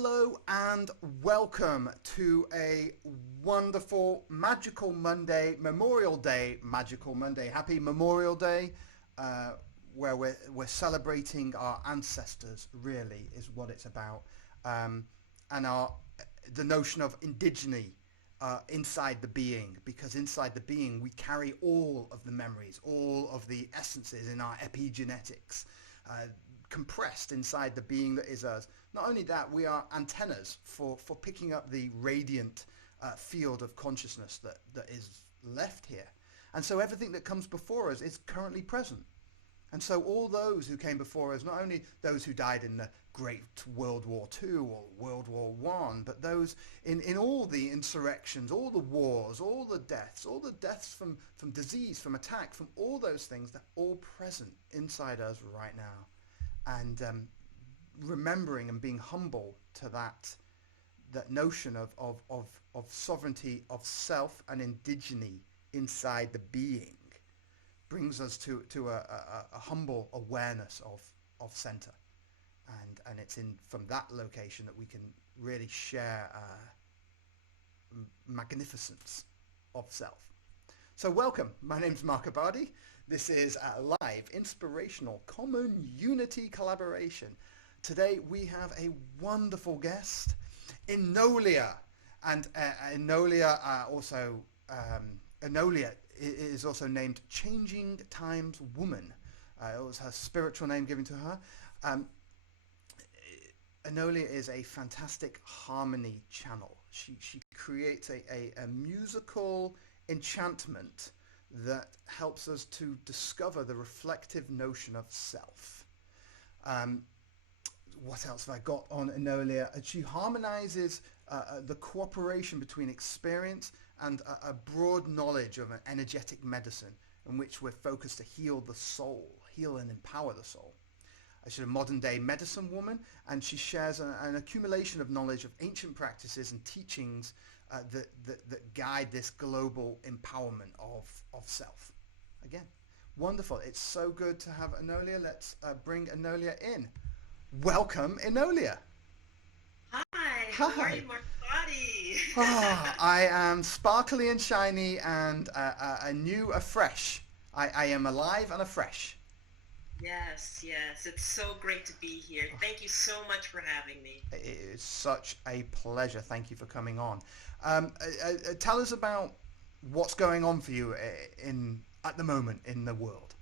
Hello and welcome to a wonderful Magical Monday, Memorial Day, Magical Monday. Happy Memorial Day, where we're celebrating our ancestors, really, is what it's about. And the notion of indigeneity inside the being, because inside the being we carry all of the memories, all of the essences in our epigenetics, compressed inside the being that is us. Not only that, we are antennas for picking up the radiant field of consciousness that is left here. And so everything that comes before us is currently present. And so all those who came before us, not only those who died in the Great World War II or World War I, but those in all the insurrections, all the wars, all the deaths from disease, from attack, from all those things, they're all present inside us right now. And remembering and being humble to that notion of sovereignty of self and indigeneity inside the being brings us to a humble awareness of center, and it's from that location that we can really share magnificence of self. So welcome, my name's Mark Abadi. This is a live, inspirational, common unity collaboration. Today we have a wonderful guest, Enolia. And Enolia Enolia is also named Changing Times Woman. It was her spiritual name given to her. Enolia is a fantastic harmony channel. She creates a musical enchantment that helps us to discover the reflective notion of self. What else have I got on Enolia? She harmonizes the cooperation between experience and a broad knowledge of an energetic medicine in which we're focused to heal the soul, heal and empower the soul. She's a modern day medicine woman, and she shares an accumulation of knowledge of ancient practices and teachings that guide this global empowerment of self. Again, wonderful. It's so good to have Enolia. Let's bring Enolia in. Welcome, Enolia. Hi, how are you, Mark Body? I am sparkly and shiny and new, afresh. I am alive and afresh. Yes, it's so great to be here. Thank you so much for having me. It is such a pleasure. Thank you for coming on. Tell us about what's going on for you at the moment in the world.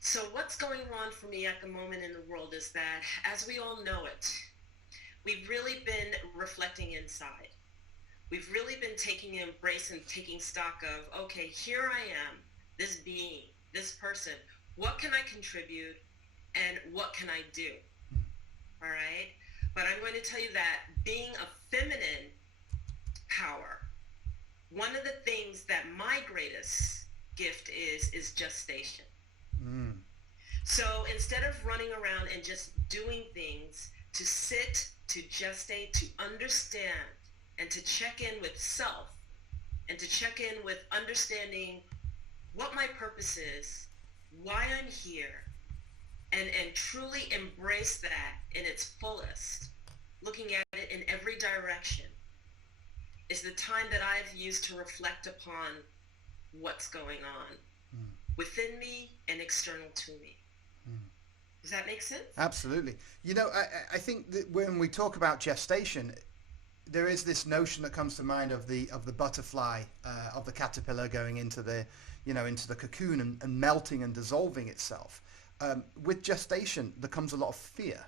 So what's going on for me at the moment in the world is that, as we all know it, we've really been reflecting inside. We've really been taking an embrace and taking stock of, okay, here I am, this being, this person. What can I contribute and what can I do? All right? But I'm going to tell you that being a feminine power, one of the things that my greatest gift is gestation. So instead of running around and just doing things, to sit, to gestate, to understand, and to check in with self, and to check in with understanding what my purpose is, why I'm here, and truly embrace that in its fullest, looking at it in every direction, is the time that I've used to reflect upon what's going on within me and external to me. Does that make sense? Absolutely. You know, I think that when we talk about gestation, there is this notion that comes to mind of the butterfly, of the caterpillar going into the cocoon and melting and dissolving itself. With gestation, there comes a lot of fear.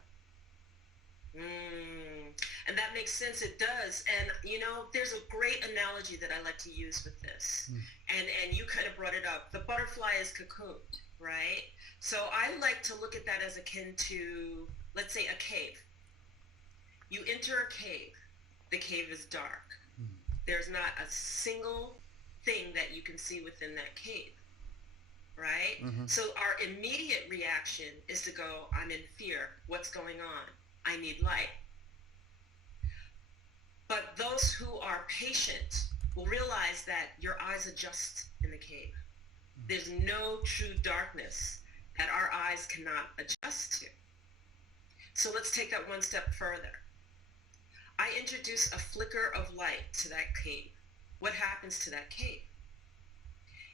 And that makes sense. It does. And, there's a great analogy that I like to use with this. And you kind of brought it up. The butterfly is cocooned, right? So I like to look at that as akin to, let's say, a cave. You enter a cave. The cave is dark. There's not a single thing that you can see within that cave, right? So our immediate reaction is to go, I'm in fear. What's going on? I need light. But those who are patient will realize that your eyes adjust in the cave. There's no true darkness that our eyes cannot adjust to. So let's take that one step further. I introduce a flicker of light to that cave. What happens to that cave?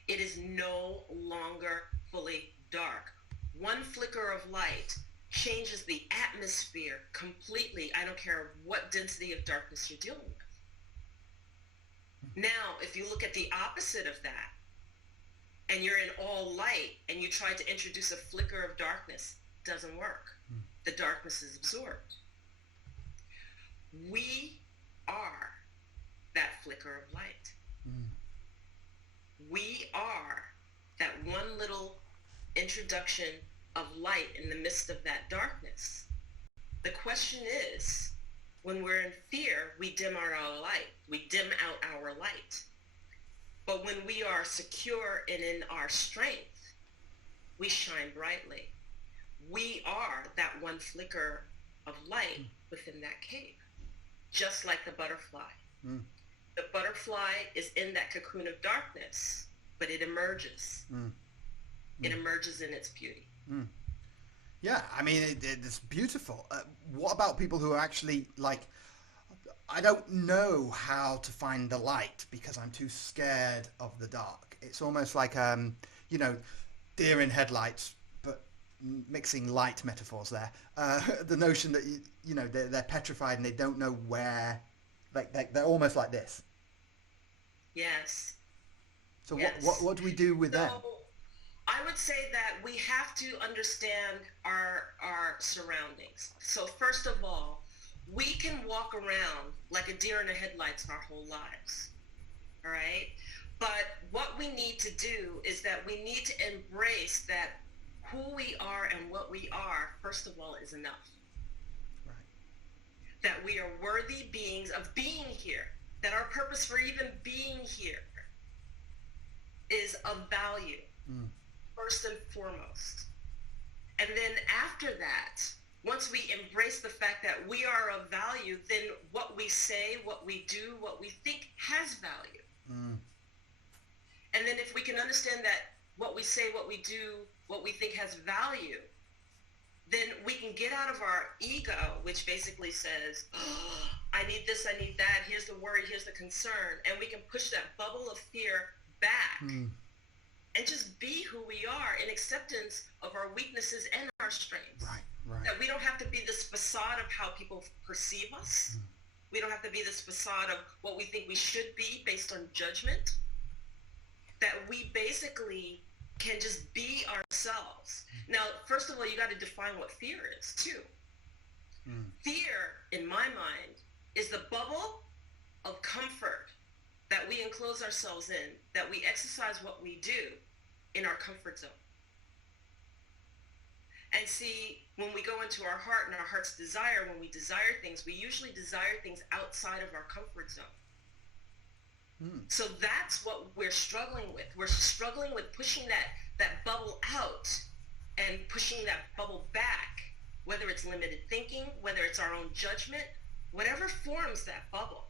It is no longer fully dark. One flicker of light changes the atmosphere completely. I don't care what density of darkness you're dealing with. Now, if you look at the opposite of that, and you're in all light, and you try to introduce a flicker of darkness, doesn't work. The darkness is absorbed. We are that flicker of light. We are that one little introduction of light in the midst of that darkness. The question is, when we're in fear, we dim our light. We dim out our light. But when we are secure and in our strength, we shine brightly. We are that one flicker of light within that cave, just like the butterfly. The butterfly is in that cocoon of darkness, but it emerges. It emerges in its beauty. Yeah, I mean, it's beautiful. What about people who are actually like, I don't know how to find the light because I'm too scared of the dark. It's almost like, you know, deer in headlights, but mixing light metaphors there. The notion that, you know, they're petrified and they don't know where, like they're almost like this. Yes. So yes. What do we do with them? I would say that we have to understand our surroundings. So first of all, we can walk around like a deer in the headlights our whole lives, all right? But what we need to do is that we need to embrace that who we are and what we are, first of all, is enough. Right. That we are worthy beings of being here, that our purpose for even being here is of value, first and foremost. And then after that, once we embrace the fact that we are of value, then what we say, what we do, what we think has value. And then if we can understand that what we say, what we do, what we think has value, then we can get out of our ego, which basically says, oh, I need this, I need that, here's the worry, here's the concern, and we can push that bubble of fear back and just be who we are in acceptance of our weaknesses and our strengths. Right, right. That we don't have to be this facade of how people perceive us. We don't have to be this facade of what we think we should be based on judgment. That we basically can just be ourselves. Now, first of all, you got to define what fear is, too. Fear, in my mind, is the bubble of comfort that we enclose ourselves in, that we exercise what we do in our comfort zone. And see, when we go into our heart and our heart's desire, when we desire things, we usually desire things outside of our comfort zone. So that's what we're struggling with. We're struggling with pushing that bubble out and pushing that bubble back, whether it's limited thinking, whether it's our own judgment, whatever forms that bubble,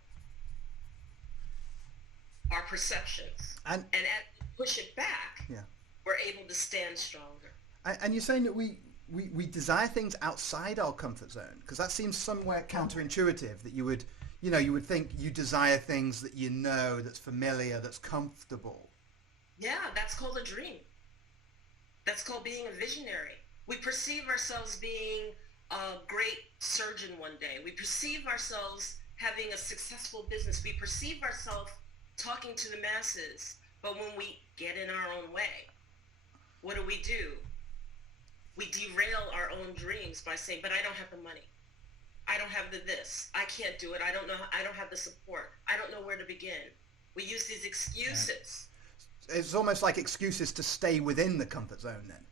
our perceptions. And as we push it back, we're able to stand stronger. And you're saying that we desire things outside our comfort zone, because that seems somewhere counterintuitive, that you would think you desire things that you know, that's familiar, that's comfortable. Yeah, that's called a dream. That's called being a visionary. We perceive ourselves being a great surgeon one day. We perceive ourselves having a successful business. We perceive ourselves talking to the masses. But when we get in our own way, what do? We derail our own dreams by saying, but I don't have the money. I don't have the this. I can't do it. I don't know. I don't have the support. I don't know where to begin. We use these excuses. It's almost like excuses to stay within the comfort zone then.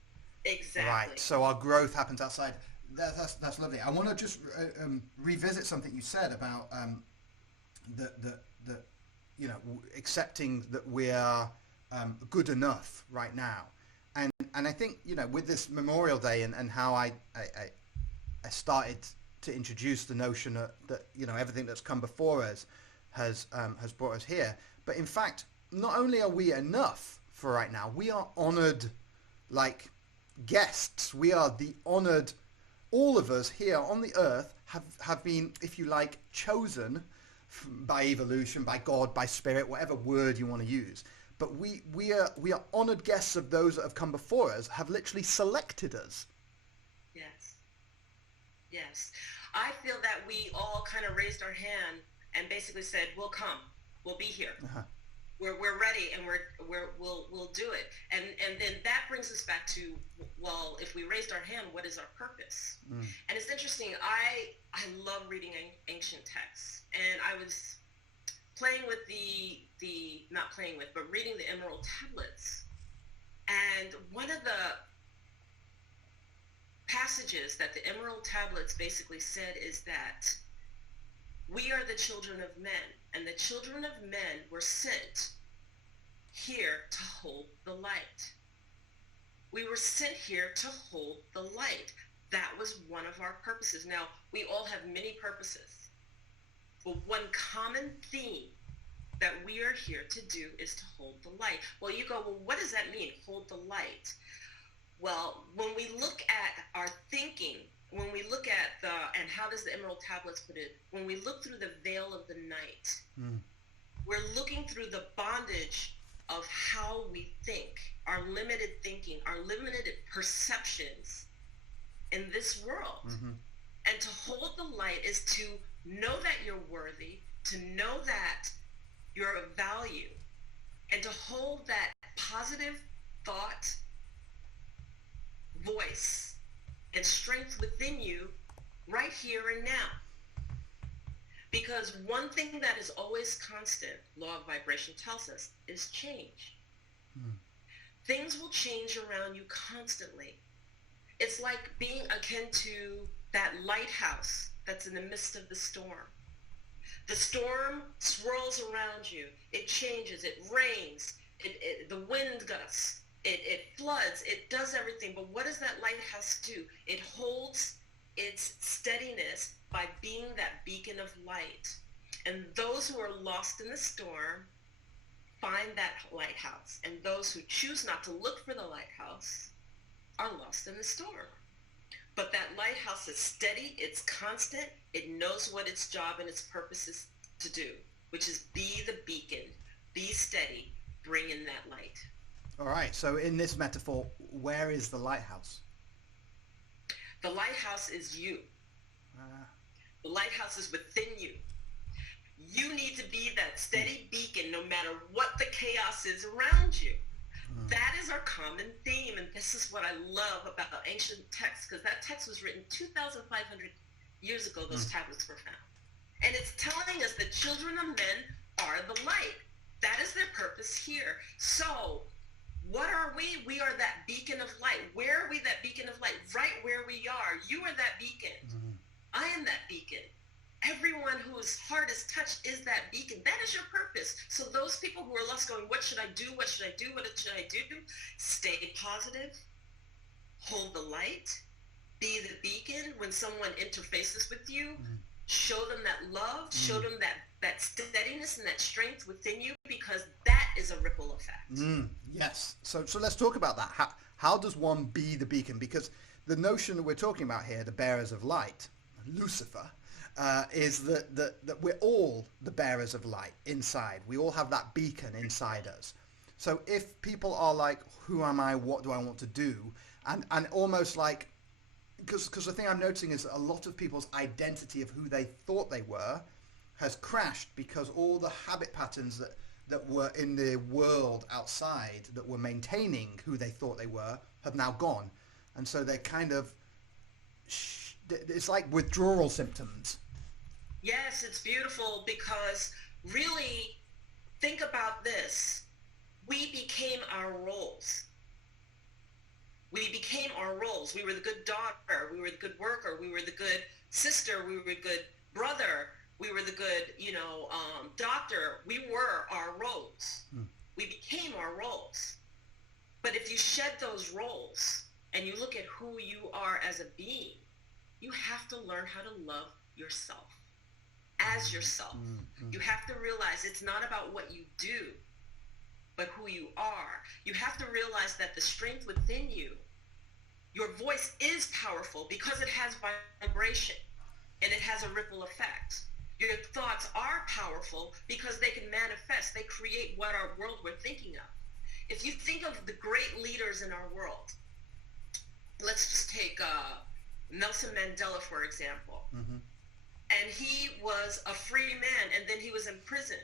Exactly. Right. So our growth happens outside. That's lovely. I want to just revisit something you said about the accepting that we are good enough right now. And I think, with this Memorial Day and how I started to introduce the notion that everything that's come before us has brought us here. But in fact, not only are we enough for right now, we are honored like guests. We are the honored all of us here on the earth have been, if you like, chosen by evolution, by God, by spirit, whatever word you want to use. But we are honored guests of those that have come before us, have literally selected us. Yes. Yes. I feel that we all kind of raised our hand and basically said, we'll come. We'll be here. Uh-huh. We're ready, and we'll do it. And then that brings us back to, well, if we raised our hand, what is our purpose? And it's interesting. I love reading ancient texts, and I was playing with not playing with, but reading the Emerald Tablets. And one of the passages that the Emerald Tablets basically said is that we are the children of men, and the children of men were sent here to hold the light. We were sent here to hold the light. That was one of our purposes. Now, we all have many purposes, but one common theme that we are here to do is to hold the light. Well, you go, well, what does that mean, hold the light? Well, when we look at our thinking, when we look at and how does the Emerald Tablets put it, when we look through the veil of the night, we're looking through the bondage of how we think, our limited thinking, our limited perceptions in this world. And to hold the light is to know that you're worthy, to know that you're of value, and to hold that positive thought, voice, and strength within you right here and now. Because one thing that is always constant, law of vibration tells us, is change. Things will change around you constantly. It's like being akin to that lighthouse that's in the midst of the storm. The storm swirls around you. It changes. It rains. The wind gusts. It floods. It does everything. But what does that lighthouse do? It holds its steadiness by being that beacon of light. And those who are lost in the storm find that lighthouse. And those who choose not to look for the lighthouse are lost in the storm. But that lighthouse is steady, it's constant, it knows what its job and its purpose is to do, which is be the beacon, be steady, bring in that light. All right, so in this metaphor, where is the lighthouse? The lighthouse is you. The lighthouse is within you. You need to be that steady beacon no matter what the chaos is around you. That is our common theme, and this is what I love about ancient texts, because that text was written 2,500 years ago, those tablets were found. And it's telling us that children of men are the light. That is their purpose here. So, what are we? We are that beacon of light. Where are we that beacon of light? Right where we are. You are that beacon. I am that beacon. Everyone whose heart is touched is that beacon. That is your purpose. So those people who are lost going, what should I do? What should I do? What should I do? Stay positive. Hold the light. Be the beacon when someone interfaces with you. Show them that love. Show them that steadiness and that strength within you, because that is a ripple effect. Yes. So let's talk about that. How does one be the beacon? Because the notion that we're talking about here, the bearers of light, Lucifer, is that we're all the bearers of light inside. We all have that beacon inside us. So if people are like, who am I? What do I want to do? And almost like, because the thing I'm noticing is that a lot of people's identity of who they thought they were has crashed, because all the habit patterns that were in the world outside that were maintaining who they thought they were have now gone. And so they're kind of, it's like withdrawal symptoms. Yes, it's beautiful, because really, think about this. We became our roles. We became our roles. We were the good daughter. We were the good worker. We were the good sister. We were the good brother. We were the good, doctor. We were our roles. We became our roles. But if you shed those roles and you look at who you are as a being, you have to learn how to love yourself as yourself. You have to realize it's not about what you do, but who you are. You have to realize that the strength within you Your voice is powerful because it has vibration and it has a ripple effect. Your thoughts are powerful because they can manifest. They create what our world we're thinking of. If you think of the great leaders in our world, let's just take Nelson Mandela, for example. Mm-hmm. And he was a free man, and then he was imprisoned.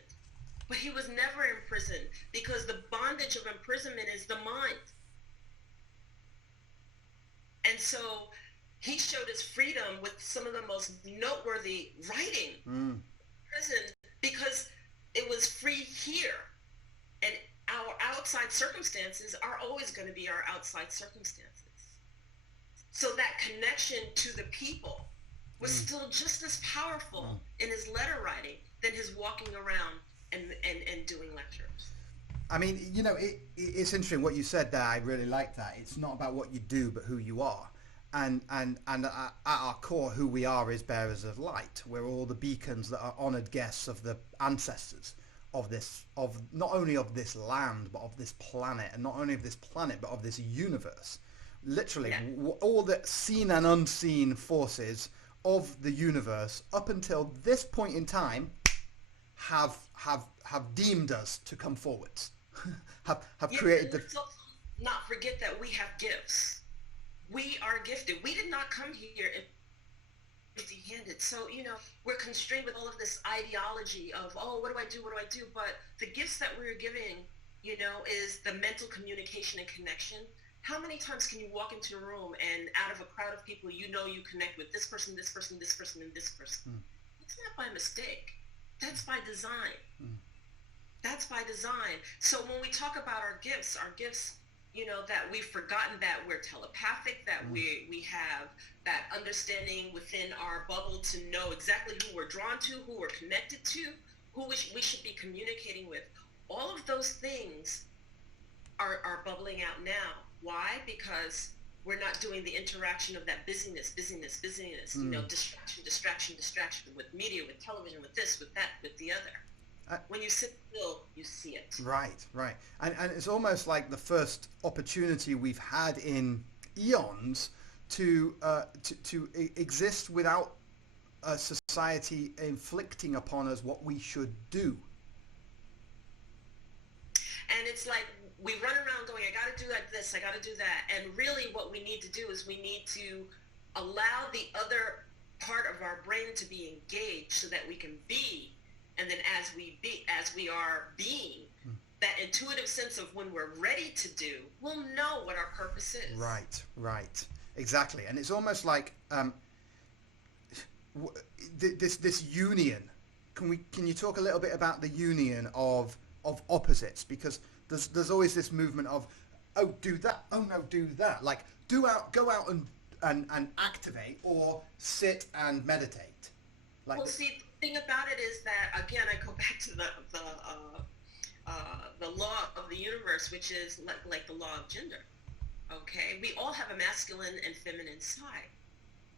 But he was never imprisoned because the bondage of imprisonment is the mind. And so he showed his freedom with some of the most noteworthy writing in prison because it was free here. And our outside circumstances are always going to be our outside circumstances. So that connection to the people was still just as powerful in his letter writing than his walking around and doing lectures. I mean, it's interesting what you said there. I really like that. It's not about what you do, but who you are. And at our core, who we are is bearers of light. We're all the beacons that are honored guests of the ancestors of not only of this land, but of this planet, and not only of this planet, but of this universe. Literally, all the seen and unseen forces of the universe up until this point in time have deemed us to come forwards. have created the... Let's also not forget that we have gifts. We are gifted. We did not come here empty-handed. So, we're constrained with all of this ideology of, what do I do? But the gifts that we're giving, is the mental communication and connection. How many times can you walk into a room and out of a crowd of people, you connect with this person, this person, this person, and this person? It's not by mistake. That's by design. That's by design. So when we talk about our gifts, that we've forgotten that we're telepathic, that we have that understanding within our bubble to know exactly who we're drawn to, who we're connected to, who we should be communicating with. All of those things are bubbling out now. Why? Because we're not doing the interaction of that busyness, distraction with media, with television, with this, with that, with the other. When you sit still, you see it. Right. And it's almost like the first opportunity we've had in eons to exist without a society inflicting upon us what we should do. And it's like we run around going, I got to do like this, I got to do that. And really what we need to do is we need to allow the other part of our brain to be engaged so that we can be. And then as we are being, that intuitive sense of when we're ready to do, we'll know what our purpose is. Right. Exactly. And it's almost like this union. Can you talk a little bit about the union of opposites? Because there's always this movement of, oh, do that, oh no, do that. Like go out and activate, or sit and meditate. Like, well, see, the thing about it is that, again, I go back to the law of the universe, which is like the law of gender. Okay, we all have a masculine and feminine side,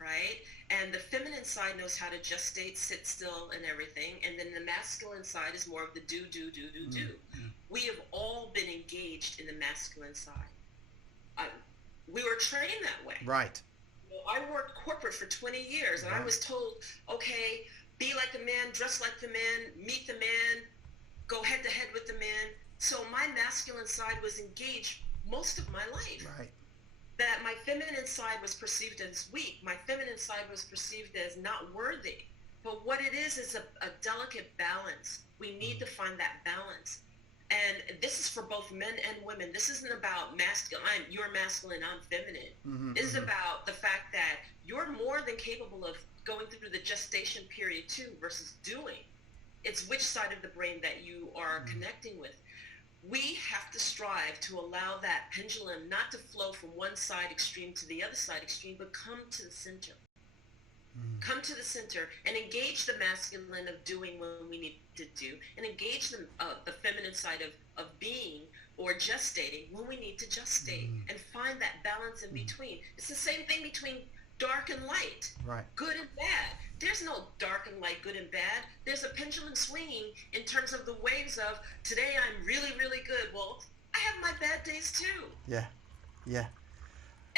right? And the feminine side knows how to gestate, sit still, and everything. And then the masculine side is more of the do. We have all been engaged in the masculine side. We were trained that way. Right. I worked corporate for 20 years, and I was told, okay, be like the man, dress like the man, meet the man, go head to head with the man. So my masculine side was engaged most of my life. Right. That my feminine side was perceived as weak. My feminine side was perceived as not worthy. But what it is a delicate balance. We need to find that balance. And this is for both men and women. This isn't about masculine. You're masculine, I'm feminine. This is about the fact that you're more than capable of going through the gestation period too versus doing. It's which side of the brain that you are connecting with. We have to strive to allow that pendulum not to flow from one side extreme to the other side extreme, but come to the center. Come to the center and engage the masculine of doing when we need to do, and engage the feminine side of being or gestating when we need to gestate, and find that balance in between. It's the same thing between dark and light, right? Good and bad. There's no dark and light, good and bad. There's a pendulum swinging in terms of the waves of, today I'm really, really good. Well, I have my bad days too. Yeah.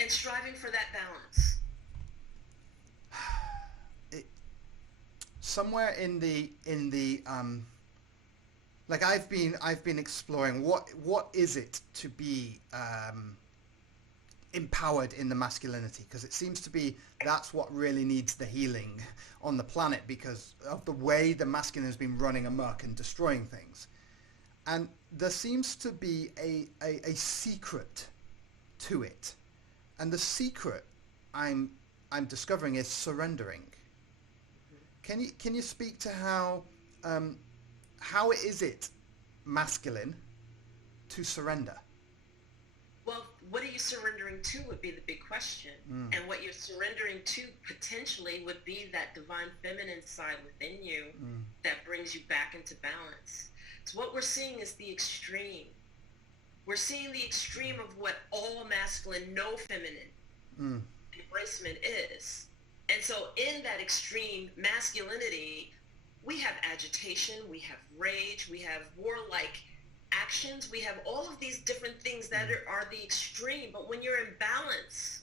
and striving for that balance. Somewhere in the like I've been exploring what is it to be empowered in the masculinity, because it seems to be that's what really needs the healing on the planet because of the way the masculine has been running amok and destroying things. And there seems to be a secret to it, and the secret I'm discovering is surrendering. Can you speak to how is it masculine to surrender? Well, what are you surrendering to would be the big question. And what you're surrendering to potentially would be that divine feminine side within you that brings you back into balance. So what we're seeing is the extreme. We're seeing the extreme of what all masculine, no feminine embracement is. And so in that extreme masculinity, we have agitation, we have rage, we have warlike actions, we have all of these different things that are the extreme. But when you're in balance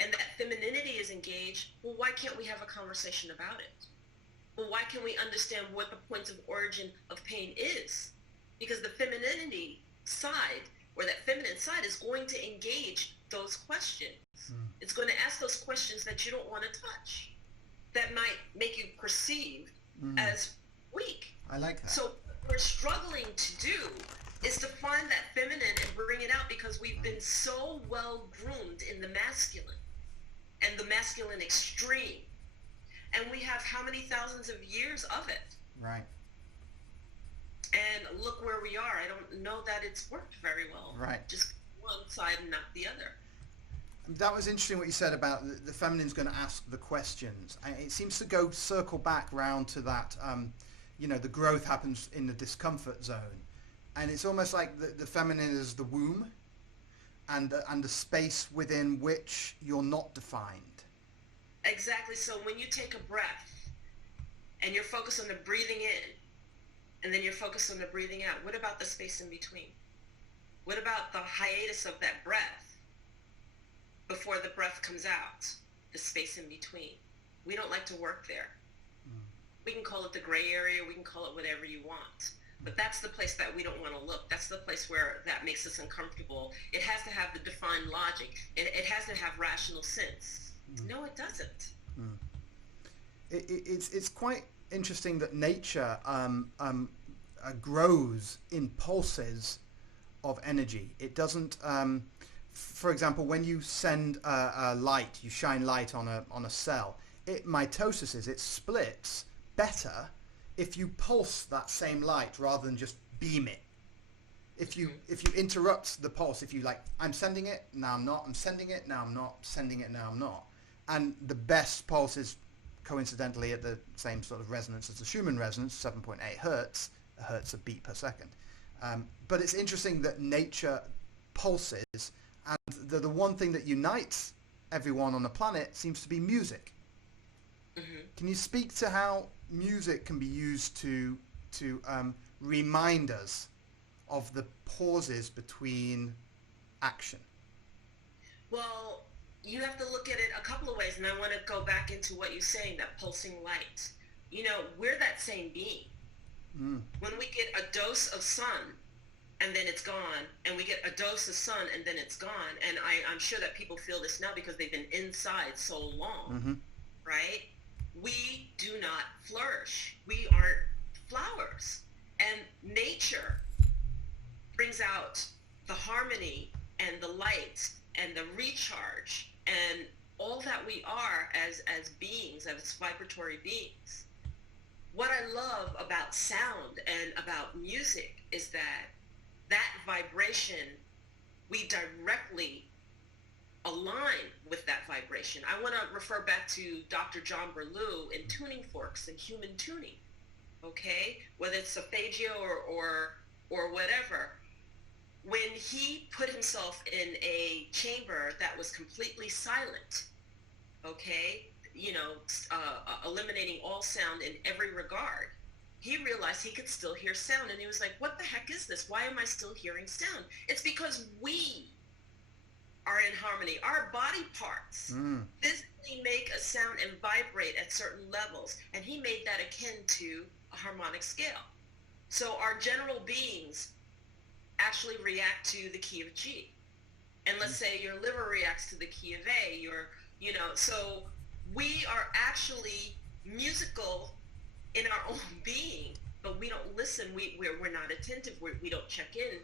and that femininity is engaged, well, why can't we have a conversation about it? Well, why can't we understand what the points of origin of pain is? Because the femininity side, or that feminine side, is going to engage those questions. It's going to ask those questions that you don't want to touch, that might make you perceived as weak. I like that. So what we're struggling to do is to find that feminine and bring it out, because we've been so well groomed in the masculine and the masculine extreme. And we have how many thousands of years of it? Right. And look where we are. I don't know that it's worked very well. Right. Just one side and not the other. That was interesting what you said about the feminine's going to ask the questions. And it seems to go circle back round to that, the growth happens in the discomfort zone. And it's almost like the feminine is the womb and the space within which you're not defined. Exactly. So when you take a breath and you're focused on the breathing in, and then you're focused on the breathing out, what about the space in between? What about the hiatus of that breath before the breath comes out, the space in between? We don't like to work there. We can call it the gray area, we can call it whatever you want. But that's the place that we don't want to look. That's the place where that makes us uncomfortable. It has to have the defined logic. It has to have rational sense. No, it doesn't. It's quite interesting that nature grows in pulses of energy. It doesn't. For example, when you send light, you shine light on a cell. It mitoses. It splits better if you pulse that same light rather than just beam it. If you interrupt the pulse, if you I'm sending it, now I'm not. I'm sending it, now I'm not. Sending it, now I'm not. And the best pulse is coincidentally at the same sort of resonance as the Schumann resonance, 7.8 hertz, a hertz a beat per second. But it's interesting that nature pulses, and the one thing that unites everyone on the planet seems to be music. Can you speak to how music can be used to remind us of the pauses between action? Well, you have to look at it a couple of ways, and I want to go back into what you're saying, that pulsing light. We're that same being. When we get a dose of sun, and then it's gone, and we get a dose of sun, and then it's gone, and I'm sure that people feel this now because they've been inside so long, right? We do not flourish. We aren't flowers. And nature brings out the harmony and the light and the recharge and all that we are as beings, as vibratory beings. What I love about sound and about music is that vibration, we directly align with that vibration. I want to refer back to Dr. John Berlew in tuning forks and human tuning, okay? Whether it's solfeggio or whatever. When he put himself in a chamber that was completely silent, okay, eliminating all sound in every regard, he realized he could still hear sound, and he was like, what the heck is this? Why am I still hearing sound? It's because we are in harmony. Our body parts physically make a sound and vibrate at certain levels, and he made that akin to a harmonic scale. So our general beings actually react to the key of G. And let's say your liver reacts to the key of A, so we are actually musical in our own being, but we don't listen. We're not attentive. We don't check in,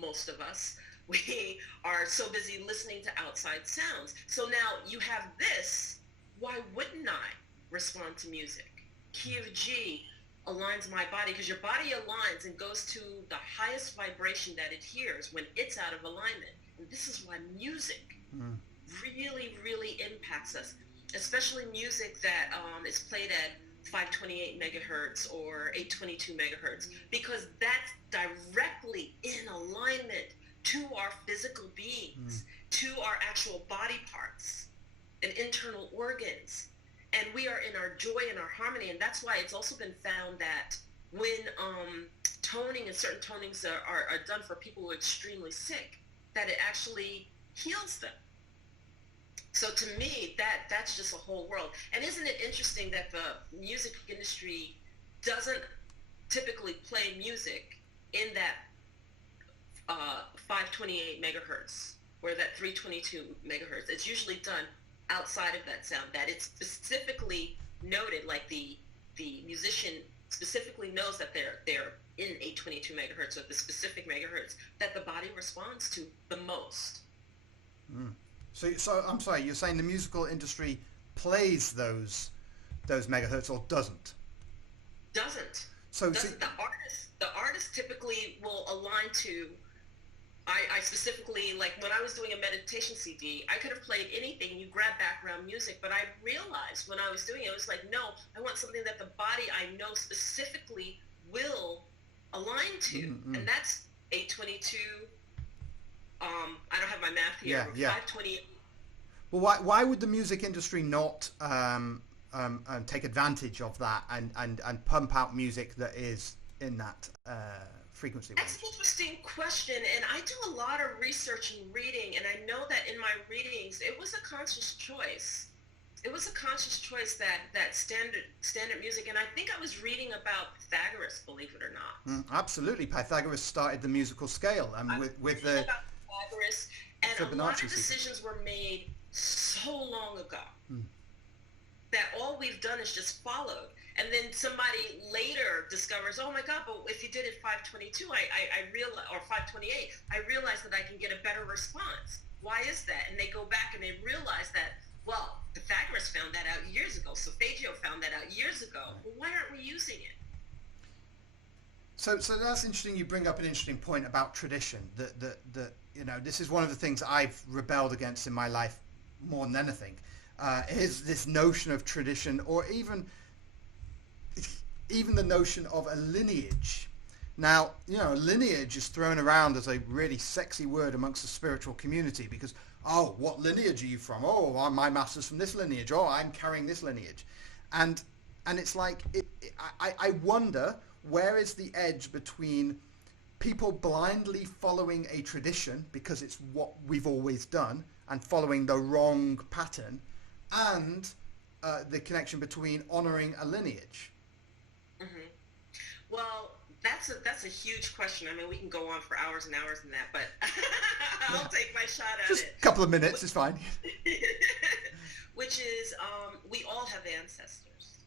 most of us. We are so busy listening to outside sounds. So now you have this. Why wouldn't I respond to music? Key of G aligns my body, because your body aligns and goes to the highest vibration that it hears when it's out of alignment. And this is why music really, really impacts us, especially music that is played at 528 megahertz or 822 megahertz, because that's directly in alignment to our physical beings, to our actual body parts and internal organs. And we are in our joy and our harmony. And that's why it's also been found that when toning and certain tonings are done for people who are extremely sick, that it actually heals them. So to me, that's just a whole world. And isn't it interesting that the music industry doesn't typically play music in that 528 megahertz or that 322 megahertz? It's usually done outside of that sound, that it's specifically noted, like the musician specifically knows that they're in 822 megahertz or the specific megahertz that the body responds to the most. So I'm sorry, you're saying the musical industry plays those megahertz or doesn't? Doesn't. So The artist typically will align to. I specifically, like when I was doing a meditation CD, I could have played anything, you grab background music, but I realized when I was doing it, it was like, no, I want something that the body I know specifically will align to. And that's 822, I don't have my math here, 528. Well, why would the music industry not take advantage of that and pump out music that is in that frequency range? That's an interesting question, and I do a lot of research and reading, and I know that in my readings, it was a conscious choice. It was a conscious choice that standard music, and I think I was reading about Pythagoras, believe it or not. Absolutely, Pythagoras started the musical scale, and with the about Pythagoras, and Fibonacci a lot of sequence. decisions were made so long ago that all we've done is just followed. And then somebody later discovers, oh my God, but if you did it 522, I realize, or 528, I realize that I can get a better response. Why is that? And they go back and they realize that, well, Pythagoras found that out years ago. Solfeggio found that out years ago. Well, why aren't we using it? So that's interesting. You bring up an interesting point about tradition. That this is one of the things I've rebelled against in my life more than anything. Is this notion of tradition, or even the notion of a lineage. Now, lineage is thrown around as a really sexy word amongst the spiritual community because, oh, what lineage are you from? Oh, my master's from this lineage. Oh, I'm carrying this lineage. And it's like, I wonder, where is the edge between people blindly following a tradition because it's what we've always done and following the wrong pattern, and the connection between honoring a lineage? Well, that's a huge question. I mean, we can go on for hours and hours in that, but I'll take my shot at Just it. a couple of minutes is fine. Which is, we all have ancestors.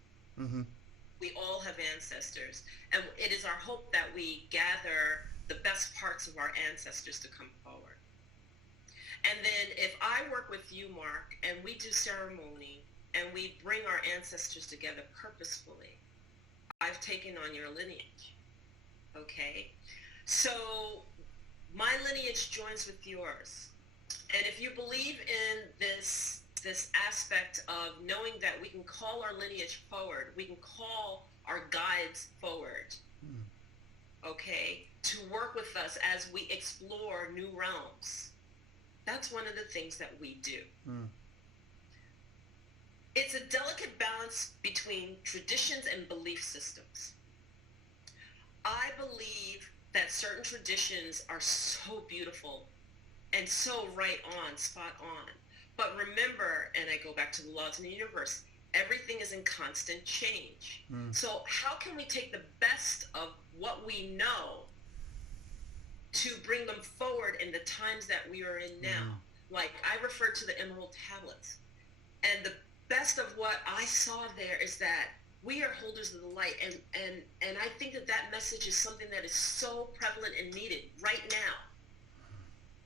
We all have ancestors. And it is our hope that we gather the best parts of our ancestors to come forward. And then if I work with you, Mark, and we do ceremony, and we bring our ancestors together purposefully, I've taken on your lineage, okay? So my lineage joins with yours. And if you believe in this aspect of knowing that we can call our lineage forward, we can call our guides forward, okay, to work with us as we explore new realms, that's one of the things that we do. It's a delicate balance between traditions and belief systems. I believe that certain traditions are so beautiful and so right on, spot on. But remember, and I go back to the laws in the universe, everything is in constant change. So how can we take the best of what we know to bring them forward in the times that we are in now? Like I refer to the Emerald Tablets. And the best of what I saw there is that we are holders of the light. And I think that that message is something that is so prevalent and needed right now.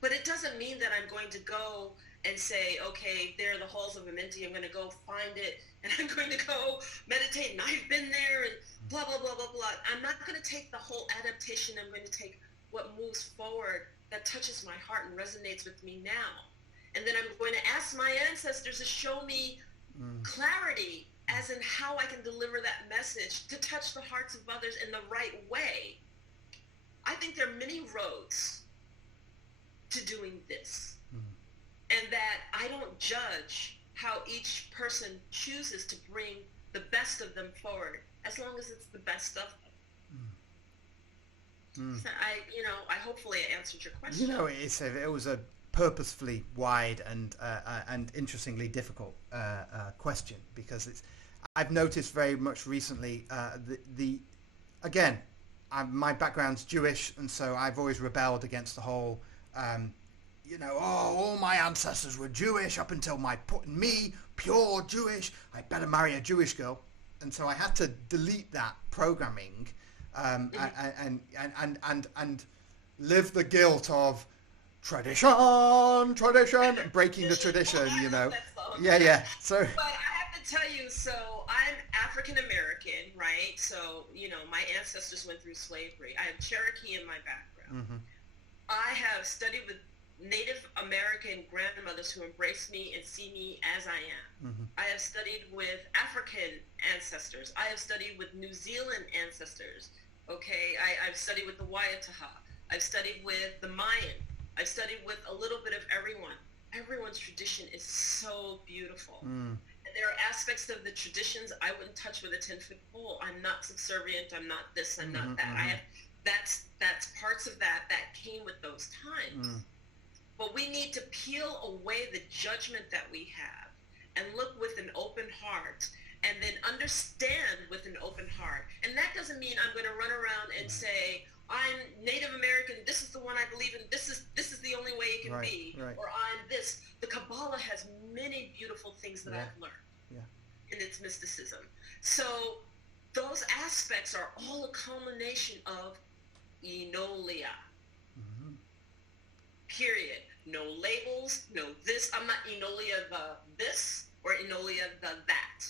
But it doesn't mean that I'm going to go and say, okay, there are the halls of Amenti. I'm going to go find it, and I'm going to go meditate, and I've been there, and blah, blah, blah, blah, blah. I'm not going to take the whole adaptation. I'm going to take what moves forward that touches my heart and resonates with me now. And then I'm going to ask my ancestors to show me clarity as in how I can deliver that message to touch the hearts of others in the right way. I think there are many roads to doing this. And that I don't judge how each person chooses to bring the best of them forward, as long as it's the best of them. So I hopefully answered your question. It was a purposefully wide and interestingly difficult question, because I've noticed very much recently my background's Jewish, and so I've always rebelled against the whole all my ancestors were Jewish up until me, pure Jewish, I better marry a Jewish girl. And so I had to delete that programming and live the guilt of tradition, breaking the tradition, Yeah. So. But I have to tell you, so I'm African American, right? So, my ancestors went through slavery. I have Cherokee in my background. I have studied with Native American grandmothers who embrace me and see me as I am. I have studied with African ancestors. I have studied with New Zealand ancestors. Okay, I've studied with the Waiataha. I've studied with the Mayan. I've studied with a little bit of everyone. Everyone's tradition is so beautiful. And there are aspects of the traditions I wouldn't touch with a 10-foot pole. I'm not subservient. I'm not this. I'm not that. That's parts of that came with those times. But we need to peel away the judgment that we have and look with an open heart, and then understand with an open heart. And that doesn't mean I'm going to run around and say, I'm Native American, this is the one I believe in, this is the only way it can be, or I'm this. The Kabbalah has many beautiful things that I've learned in its mysticism. So those aspects are all a culmination of Enolia. Period. No labels, no this. I'm not Enolia the this or Enolia the that.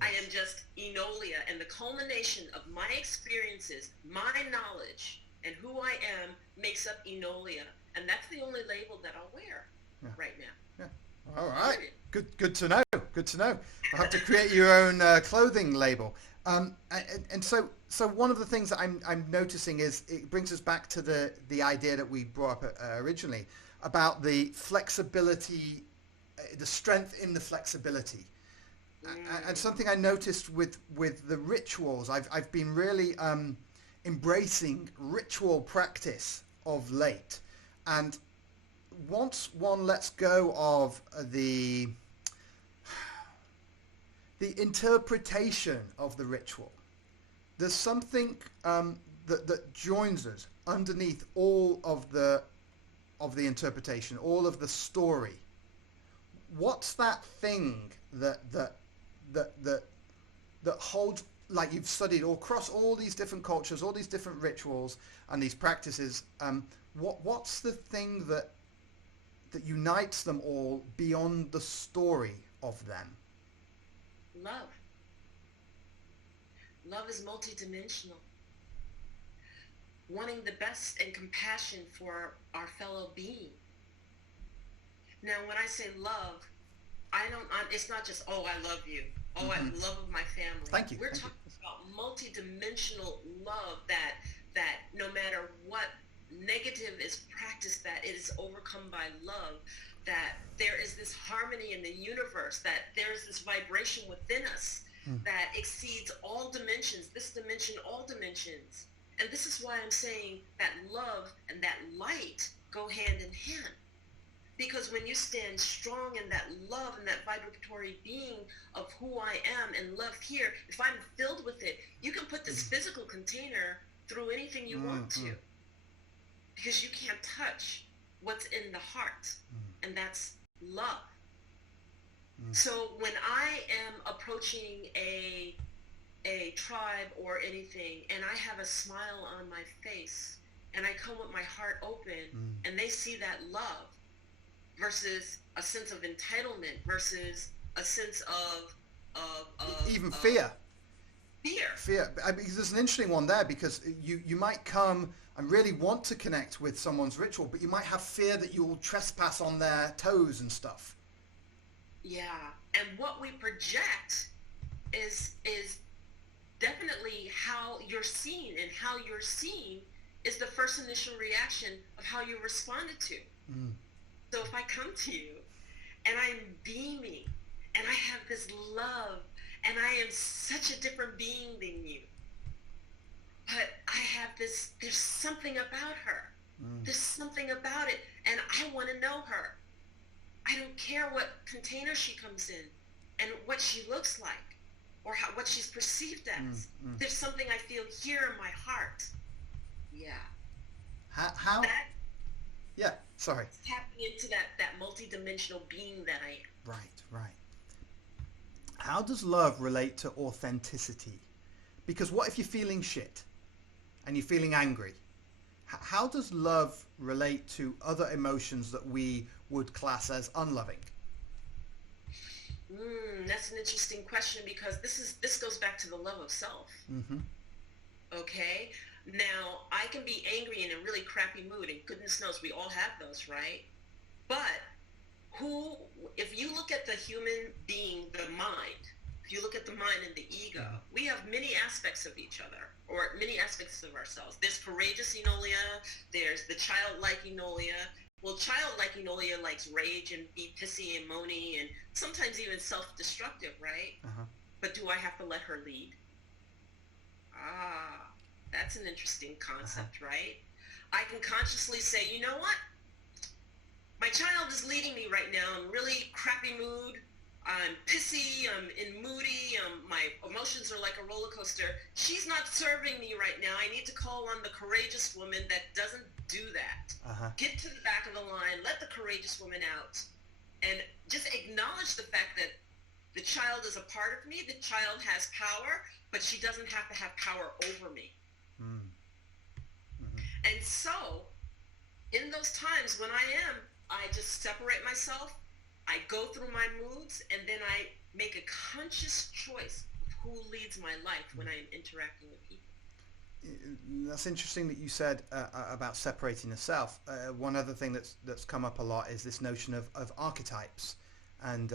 I am just Enolia, and the culmination of my experiences, my knowledge, and who I am makes up Enolia. And that's the only label that I'll wear right now. Yeah. All right. Good to know. Good to know. I'll have to create your own clothing label. And so one of the things that I'm noticing is it brings us back to the idea that we brought up originally about the flexibility, the strength in the flexibility. And something I noticed with the rituals, I've been really embracing ritual practice of late. And once one lets go of the interpretation of the ritual, there's something that joins us underneath all of the interpretation, all of the story. What's that thing that holds, like you've studied all across all these different cultures, all these different rituals and these practices? What's the thing that unites them all beyond the story of them? Love. Love is multidimensional. Wanting the best and compassion for our fellow being. Now, when I say love, it's not just, oh, I love you. Oh, I love my family. Thank you. We're talking about multidimensional love that no matter what negative is practiced, that it is overcome by love, that there is this harmony in the universe, that there is this vibration within us that exceeds all dimensions, this dimension, all dimensions. And this is why I'm saying that love and that light go hand in hand. Because when you stand strong in that love and that vibratory being of who I am and love here, if I'm filled with it, you can put this physical container through anything you want to, because you can't touch what's in the heart, and that's love. So when I am approaching a tribe or anything, and I have a smile on my face, and I come with my heart open, and they see that love, versus a sense of entitlement, versus a sense of even fear. Fear. Because there's an interesting one there, because you might come and really want to connect with someone's ritual, but you might have fear that you'll trespass on their toes and stuff. Yeah, and what we project is definitely how you're seen, and how you're seen is the first initial reaction of how you responded to. So if I come to you and I'm beaming and I have this love and I am such a different being than you, but I have this, there's something about her. There's something about it, and I want to know her. I don't care what container she comes in and what she looks like, or what she's perceived as. There's something I feel here in my heart. Yeah. How? Yeah, sorry. Tapping into that multi-dimensional being that I am. Right. How does love relate to authenticity? Because what if you're feeling shit and you're feeling angry? How does love relate to other emotions that we would class as unloving? That's an interesting question, because this goes back to the love of self. Okay? Now, I can be angry in a really crappy mood, and goodness knows we all have those, right? But if you look at the human being, the mind, if you look at the mind and the ego, we have many aspects of each other, or many aspects of ourselves. There's courageous Enolia, there's the childlike Enolia. Well, childlike Enolia likes rage and be pissy and moany and sometimes even self-destructive, right? But do I have to let her lead? That's an interesting concept, right? I can consciously say, you know what? My child is leading me right now. I'm really crappy mood. I'm pissy. I'm moody. My emotions are like a roller coaster. She's not serving me right now. I need to call on the courageous woman that doesn't do that. Get to the back of the line. Let the courageous woman out. And just acknowledge the fact that the child is a part of me. The child has power, but she doesn't have to have power over me. And so, in those times when I just separate myself, I go through my moods, and then I make a conscious choice of who leads my life when I'm interacting with people. That's interesting that you said about separating the self. One other thing that's come up a lot is this notion of archetypes, and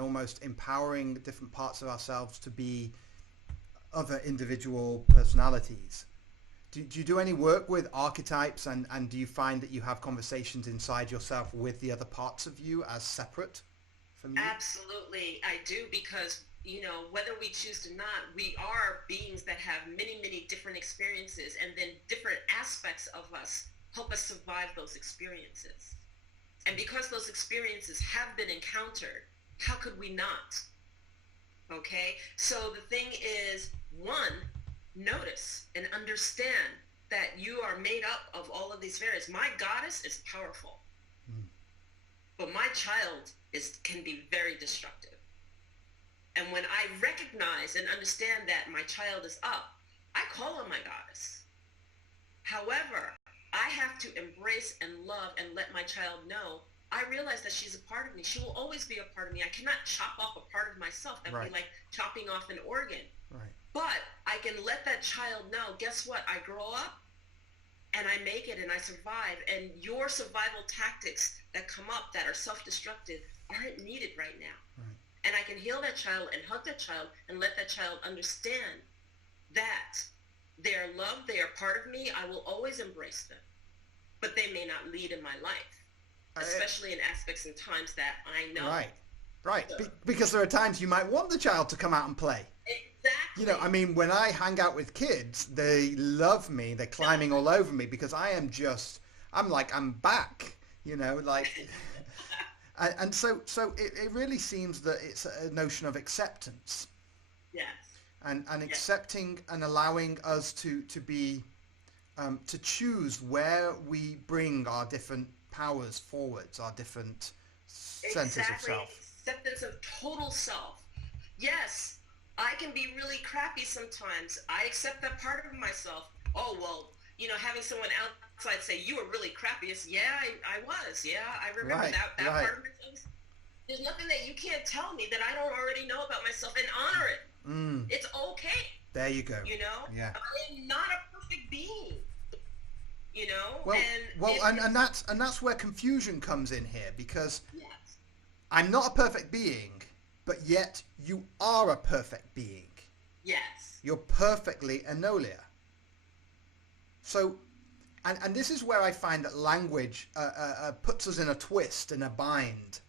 almost empowering different parts of ourselves to be other individual personalities. Do you do any work with archetypes, and do you find that you have conversations inside yourself with the other parts of you as separate from you? Absolutely, I do, because, whether we choose to not, we are beings that have many, many different experiences, and then different aspects of us help us survive those experiences. And because those experiences have been encountered, how could we not? Okay? So the thing is, one, notice and understand that you are made up of all of these variants. My goddess is powerful, but my child can be very destructive. And when I recognize and understand that my child is up, I call on my goddess. However, I have to embrace and love and let my child know, I realize that she's a part of me. She will always be a part of me. I cannot chop off a part of myself. That would be like chopping off an organ. But I can let that child know, guess what? I grow up and I make it and I survive. And your survival tactics that come up that are self-destructive aren't needed right now. And I can heal that child and hug that child and let that child understand that they are loved, they are part of me. I will always embrace them. But they may not lead in my life, especially in aspects and times that I know. Right. Because there are times you might want the child to come out and play. Exactly. When I hang out with kids, they love me. They're climbing all over me because I'm back. You know, like, and so it really seems that it's a notion of acceptance Yes. and Yes. accepting and allowing us to be to choose where we bring our different powers forwards, our different centers of Exactly. self. Acceptance of total self. Yes, I can be really crappy sometimes. I accept that part of myself. Oh, well, having someone outside say, you were really crappy. It's, yeah, I was. Yeah, I remember Right, that right. part of myself. There's nothing that you can't tell me that I don't already know about myself, and honor it. Mm, It's okay. there you go. Yeah. I am not a perfect being, Well, and well, and that's where confusion comes in here because yes, I'm not a perfect being, but yet you are a perfect being. yes, You're perfectly Enolia. So, and this is where I find that language puts us in a twist, in a bind.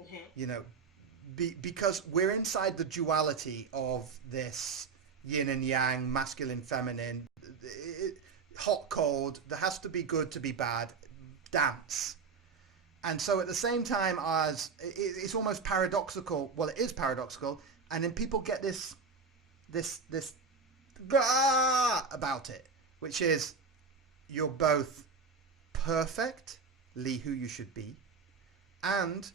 hmm, You know, because we're inside the duality of this yin and yang, masculine, feminine, hot, cold. There has to be good to be bad. Dance. And so at the same time as it's almost paradoxical. Well, it is paradoxical, and then people get this about it, which is you're both perfectly who you should be, and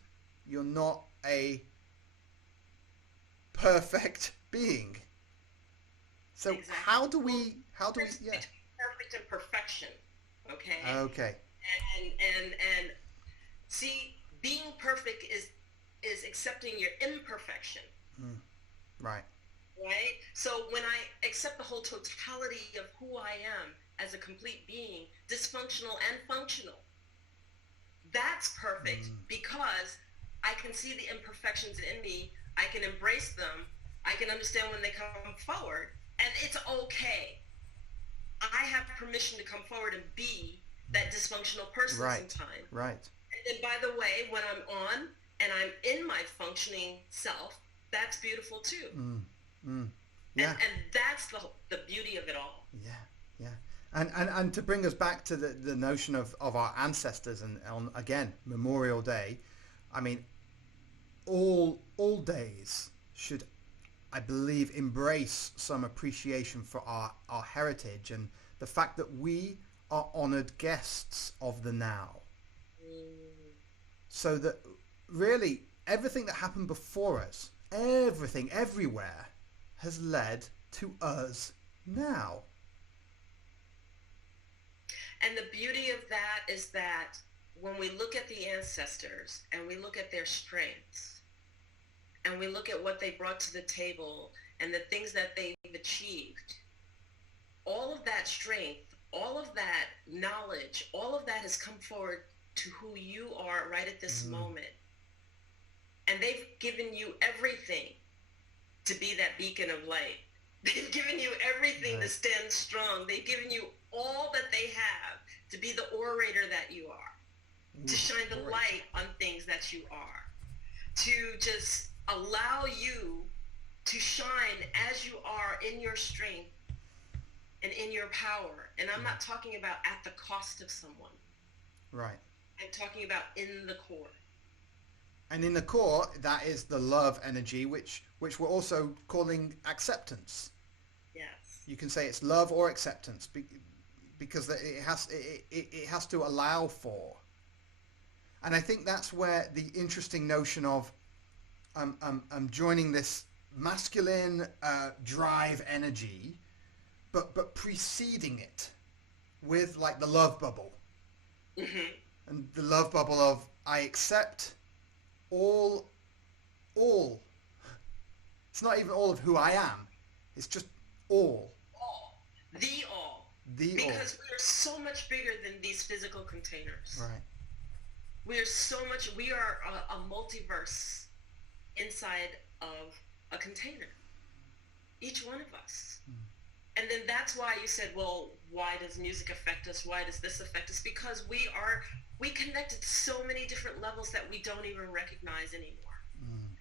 you're not a perfect being. So exactly. Well, how do we difference yeah. between perfect and perfection. Okay, Okay. and see, being perfect is accepting your imperfection, Mm, right. right? So when I accept the whole totality of who I am as a complete being, dysfunctional and functional, that's perfect Mm, because I can see the imperfections in me. I can embrace them. I can understand when they come forward, and it's okay. I have permission to come forward and be that dysfunctional person right. sometimes. Right. And then, by the way, when I'm on and I'm in my functioning self, that's beautiful too. Mm, mm, And yeah. that's the beauty of it all. Yeah. Yeah. And to bring us back to the notion of our ancestors and on again Memorial Day, I mean all days should I believe embrace some appreciation for our heritage and the fact that we are honored guests of the now. Mm, So that really everything that happened before us, everything everywhere has led to us now. And the beauty of that is that when we look at the ancestors and we look at their strengths and we look at what they brought to the table and the things that they've achieved, all of that strength, all of that knowledge, all of that has come forward to who you are right at this Mm, moment. And they've given you everything to be that beacon of light. They've given you everything to right. stand strong. They've given you all that they have to be the orator that you are, to Ooh, shine the great. light on things that you are, to just allow you to shine as you are in your strength and in your power. And I'm Mm, not talking about at the cost of someone. right. I'm talking about in the core. And in the core, that is the love energy, which we're also calling acceptance. Yes. You can say it's love or acceptance because it has to allow for. And I think that's where the interesting notion of joining this masculine drive energy, but preceding it with like the love bubble Hmm. and the love bubble of I accept all all. It's not even all of who I am. It's just all. All. The all. The all. Because we are so much bigger than these physical containers. Right. We are a multiverse inside of a container. Each one of us. Mm. And then that's why you said, well, why does music affect us? Why does this affect us? Because we connect at so many different levels that we don't even recognize anymore. Mm.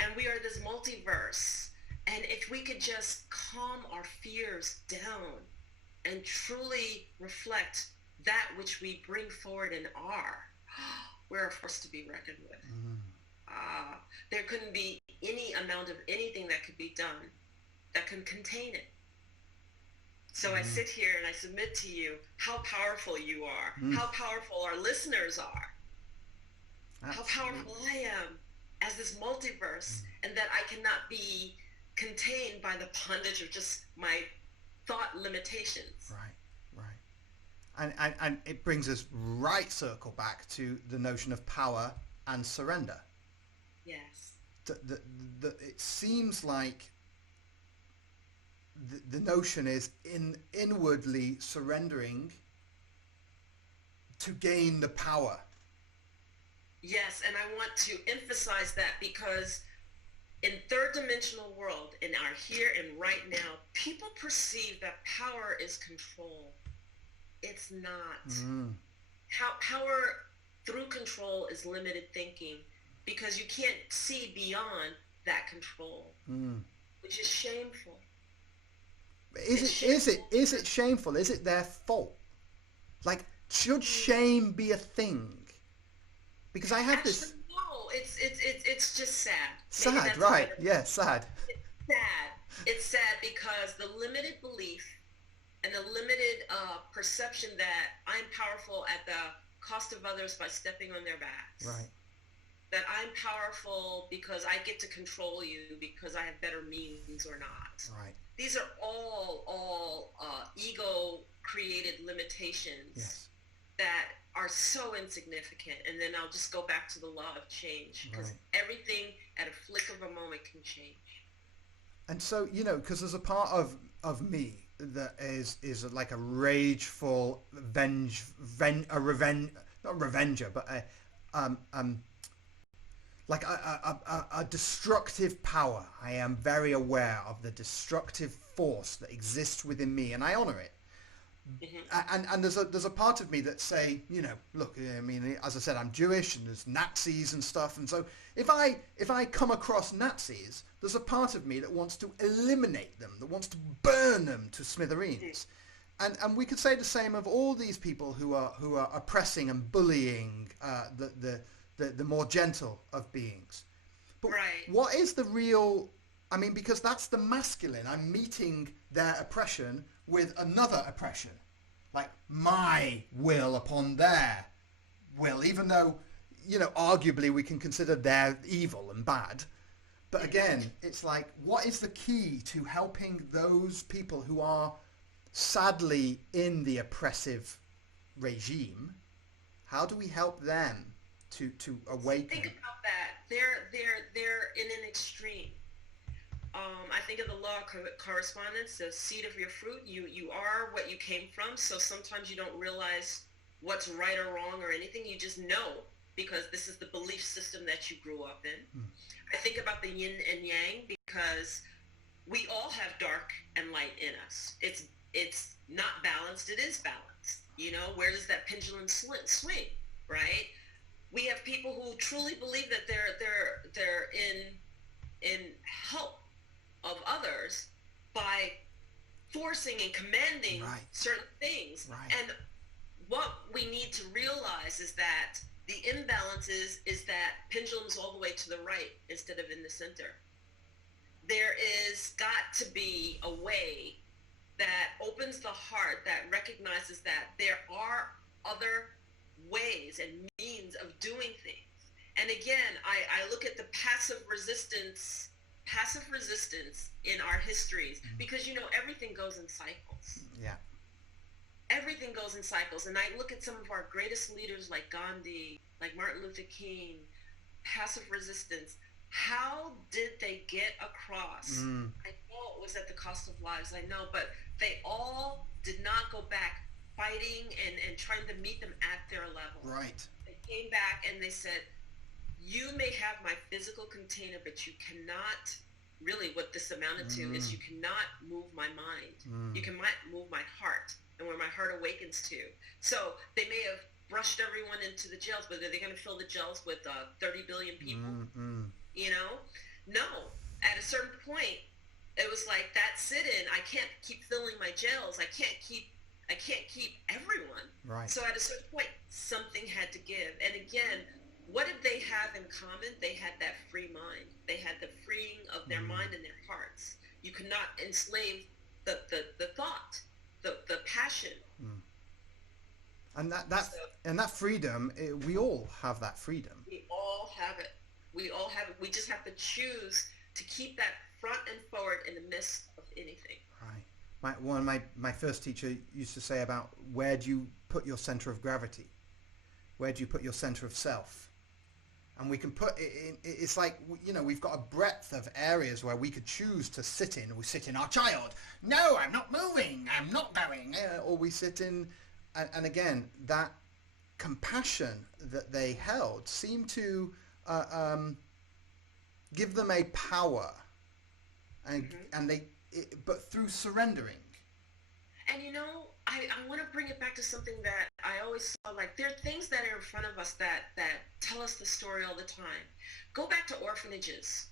And we are this multiverse. And if we could just calm our fears down and truly reflect that which we bring forward and are, we're a force to be reckoned with. There couldn't be any amount of anything that could be done that can contain it. So I sit here and I submit to you how powerful you are, how powerful our listeners are, how powerful I am as this multiverse, and that I cannot be contained by the bondage of just my thought limitations. Right. And it brings us right circle back to the notion of power and surrender. Yes. It seems like the notion is inwardly surrendering to gain the power. Yes, and I want to emphasize that because in third dimensional world, in our here and right now, people perceive that power is control. It's not. Power through control is limited thinking because you can't see beyond that control, which is shameful. Is it shameful? Is it their fault? Like, should shame be a thing? Because I have this. No, it's just sad. Sad, right? Yeah, sad. It's sad. It's sad because the limited belief and the limited perception that I'm powerful at the cost of others by stepping on their backs. Right. That I'm powerful because I get to control you because I have better means or not. Right. These are all ego-created limitations that are so insignificant. And then I'll just go back to the law of change because everything at a flick of a moment can change. And so, because there's a part of me that is like a rageful not revenger, but a destructive power. I am very aware of the destructive force that exists within me, and I honor it. And there's a part of me that say, look, I mean, as I said, I'm Jewish, and there's Nazis and stuff, and so if I come across Nazis, there's a part of me that wants to eliminate them, that wants to burn them to smithereens. And we could say the same of all these people who are oppressing and bullying the more gentle of beings. But what is the real, I mean, because that's the masculine. I'm meeting their oppression with another oppression. Like my will upon their will, even though, arguably we can consider they're evil and bad. But again, it's like, what is the key to helping those people who are sadly in the oppressive regime? How do we help them to awaken? Think about that. They're in an extreme. I think of the law of correspondence, the seed of your fruit. You are what you came from. So sometimes you don't realize what's right or wrong or anything. You just know because this is the belief system that you grew up in. I think about the yin and yang because we all have dark and light in us. It's not balanced. It is balanced. Where does that pendulum swing? Right? We have people who truly believe that they're in help of others by forcing and commanding certain things. And what we need to realize is that the imbalance is that pendulum's all the way to the right instead of in the center. There is got to be a way that opens the heart, that recognizes that there are other ways and means of doing things. And again, I look at the passive resistance in our histories because everything goes in cycles. Everything goes in cycles. And I look at some of our greatest leaders like Gandhi, like Martin Luther King, passive resistance. How did they get across? I know it was at the cost of lives, I know, but they all did not go back fighting and trying to meet them at their level. They came back and they said, you may have my physical container, but you cannot, really what this amounted to is you cannot move my mind. You cannot move my heart and where my heart awakens to. So they may have rushed everyone into the jails, but are they going to fill the jails with 30 billion people? No. At a certain point, it was like that sit-in, I can't keep filling my jails. I can't keep I can't keep everyone. Right. So at a certain point, something had to give. And again, what did they have in common? They had that free mind. They had the freeing of their mind and their hearts. You could not enslave the thought, the passion. And that freedom, we all have that freedom. We all have it. We all have it. We just have to choose to keep that front and forward in the midst of anything. Right. My first teacher used to say about, where do you put your center of gravity? Where do you put your center of self? And we can put it in, it's like, we've got a breadth of areas where we could choose to sit in. We sit in our child. No, I'm not moving. I'm not going. Or we sit in, and again, that compassion that they held seemed to give them a power, and but through surrendering. And I want to bring it back to something that I always saw, like, there are things that are in front of us that tell us the story all the time. Go back to orphanages,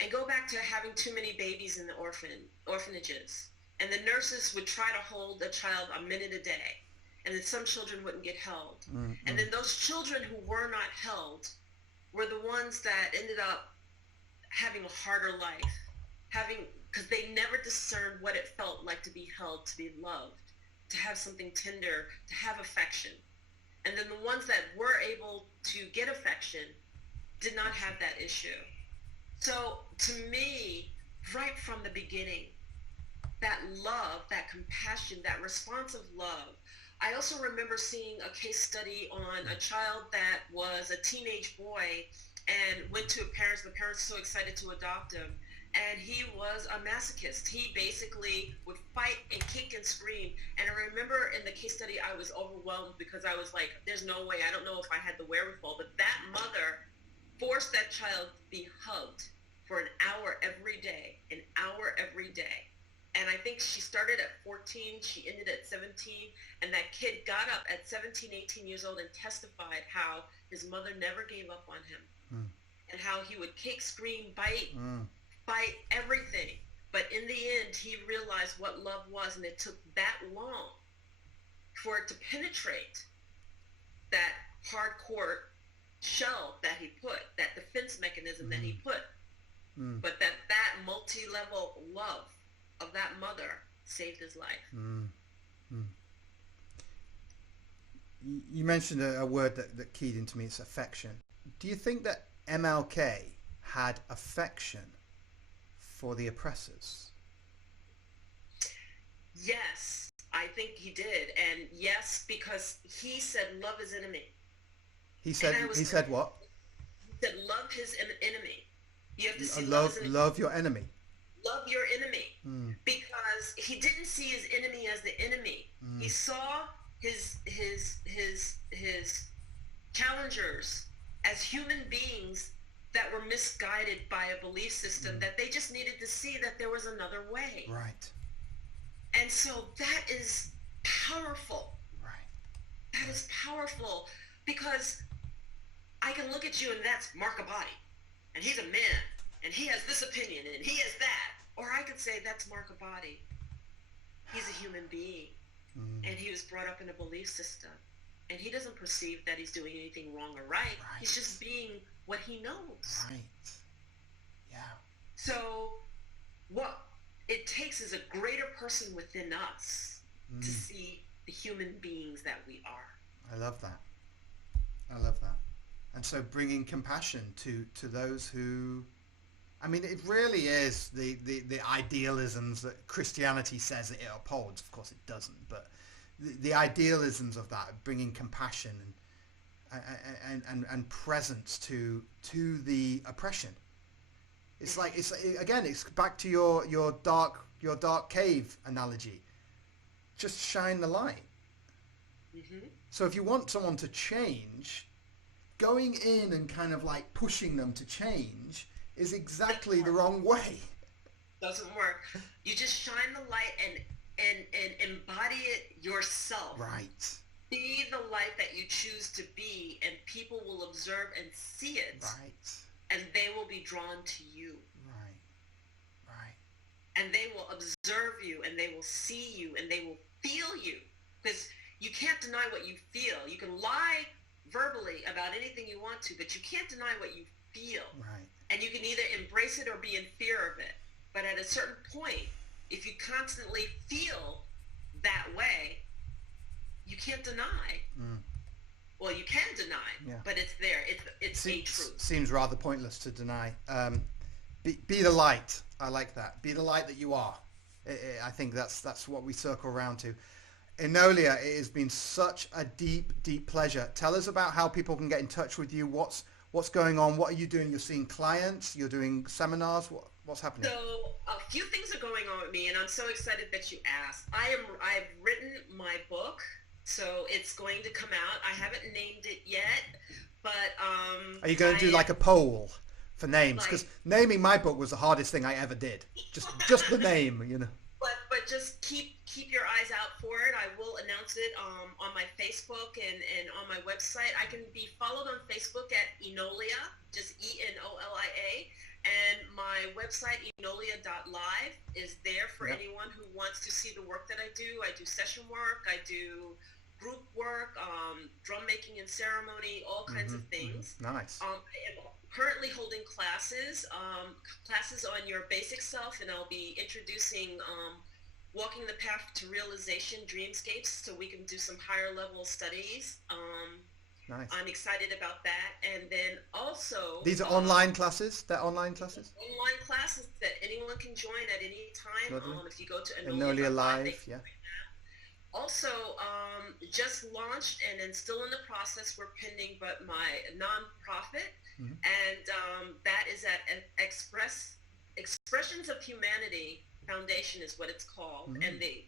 and go back to having too many babies in the orphanages. And the nurses would try to hold a child a minute a day, and then some children wouldn't get held. And then those children who were not held were the ones that ended up having a harder life, because they never discerned what it felt like to be held, to be loved, to have something tender, to have affection. And then the ones that were able to get affection did not have that issue. So to me, right from the beginning, that love, that compassion, that responsive love. I also remember seeing a case study on a child that was a teenage boy and went to the parents were so excited to adopt him. And he was a masochist. He basically would fight and kick and scream. And I remember in the case study, I was overwhelmed because I was like, there's no way. I don't know if I had the wherewithal. But that mother forced that child to be hugged for an hour every day, And I think she started at 14, she ended at 17. And that kid got up at 17, 18 years old and testified how his mother never gave up on him. And how he would kick, scream, bite, fight, everything. But in the end, he realized what love was, and it took that long for it to penetrate that hardcore shell that he put, that defense mechanism that he put. But that multi-level love of that mother saved his life. You mentioned a word that keyed into me. It's affection. Do you think that MLK had affection for the oppressors? Yes, I think he did. And yes, because he said love his enemy. He said what? He said love his enemy. You have to see love your enemy. Love your enemy. Because he didn't see his enemy as the enemy. He saw his challengers as human beings that were misguided by a belief system that they just needed to see that there was another way. Right. And so that is powerful. Right. That is powerful, because I can look at you and that's Mark Abadi, and he's a man, and he has this opinion, and he has that. Or I could say that's Mark Abadi. He's a human being, and he was brought up in a belief system, and he doesn't perceive that he's doing anything wrong or right. He's just being what he knows. Right. Yeah. So what it takes is a greater person within us to see the human beings that we are. I love that. And so bringing compassion to those who, I mean, it really is the idealisms that Christianity says it upholds. Of course it doesn't, but the idealisms of that, bringing compassion and presence to the oppression. It's like, it's back to your dark cave analogy. Just shine the light. So if you want someone to change, going in and kind of like pushing them to change is exactly the wrong way. Doesn't work. You just shine the light and embody it yourself. Right. Be the light that you choose to be, and people will observe and see it. Right. And they will be drawn to you. Right. And they will observe you, and they will see you, and they will feel you, because you can't deny what you feel. You can lie verbally about anything you want to, but you can't deny what you feel. Right. And you can either embrace it or be in fear of it. But at a certain point, if you constantly feel that way, you can't deny. Well, you can deny, but it's there. It's a truth. Seems rather pointless to deny. Be the light. I like that. Be the light that you are. I think that's what we circle around to. Enolia, it has been such a deep, deep pleasure. Tell us about how people can get in touch with you. What's going on? What are you doing? You're seeing clients. You're doing seminars. What's happening? So a few things are going on with me, and I'm so excited that you asked. I've written my book, so it's going to come out. I haven't named it yet, but are you going to do like a poll for names? Because naming my book was the hardest thing I ever did. Just the name, you know. But just keep your eyes out for it. I will announce it on my Facebook and on my website. I can be followed on Facebook at Enolia, just Enolia. And my website, enolia.live, is there for anyone who wants to see the work that I do. I do session work, I do group work, drum making and ceremony, all kinds of things. Nice. I am currently holding classes on your basic self, and I'll be introducing Walking the Path to Realization, Dreamscapes, so we can do some higher level studies. Nice. I'm excited about that. And then also... These are online classes? They're online classes? Online classes that anyone can join at any time. If you go to Enolia Live, yeah. Also, just launched and then still in the process, we're pending, but my nonprofit, and that is at Expressions of Humanity Foundation is what it's called, and the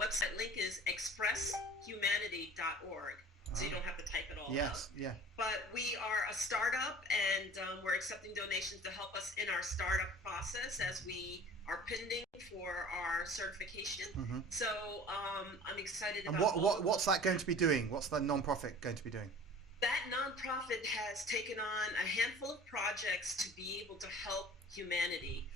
website link is expresshumanity.org. So you don't have to type it all out. Yeah. But we are a startup, and we're accepting donations to help us in our startup process as we are pending for our certification. So I'm excited about. And what's that going to be doing? What's the nonprofit going to be doing? That nonprofit has taken on a handful of projects to be able to help humanity.